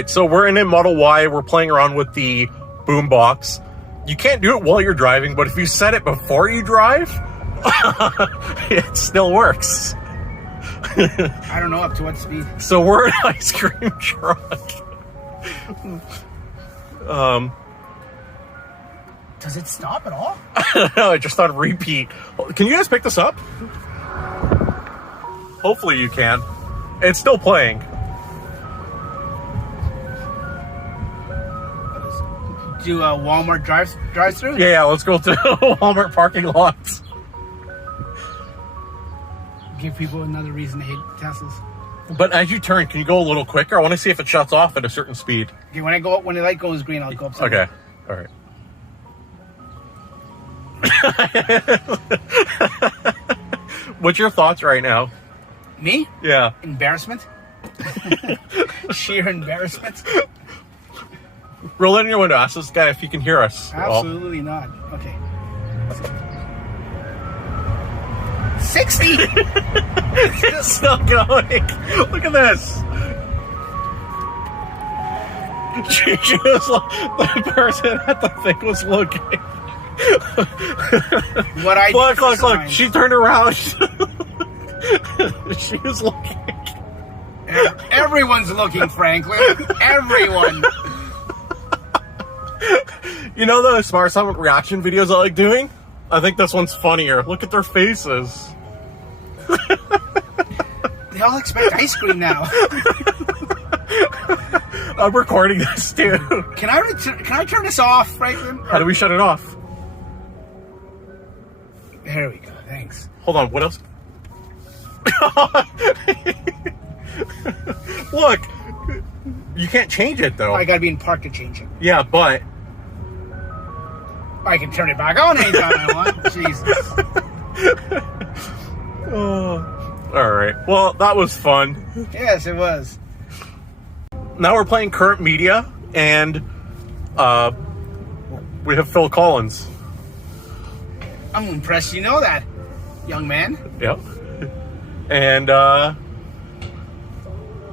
Right, so we're in a Model Y. We're playing around with the Boombox. You can't do it while you're driving, but if you set it before you drive, it still works. I don't know up to what speed. So we're an ice cream truck. Does it stop at all? Just on repeat. Can you guys pick this up? Hopefully you can. It's still playing. Do Walmart drive through? Yeah, let's go to Walmart parking lots. Give people another reason to hate Teslas. But as you turn, can you go a little quicker? I want to see if it shuts off at a certain speed. Okay, when the light goes green, I'll go up. Okay, all right. What's your thoughts right now? Me? Yeah. Embarrassment. Sheer embarrassment. Roll in your window. Ask this guy if he can hear us. Absolutely not. Okay. 60. It's still going. Look at this. She was the person at the thing was looking. What I look. She turned around. She was looking. Everyone's looking, Franklin. Everyone. You know those Smart Summit reaction videos I like doing? I think this one's funnier. Look at their faces. They all expect ice cream now. I'm recording this too. Can I turn this off, Franklin? How do we shut it off? There we go. Thanks. Hold on. What else? Look, you can't change it though. I gotta be in park to change it. Yeah, but I can turn it back on anytime I want. Jesus. All right. Well, that was fun. Yes, it was. Now we're playing current media, and we have Phil Collins. I'm impressed you know that, young man. Yep. And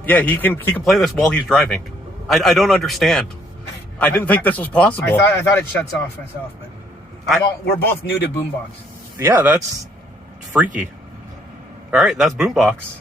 yeah, he can play this while he's driving. I don't understand. I didn't think this was possible. I thought it shuts off myself, but we're both new to Boombox. Yeah, that's freaky. All right, that's Boombox.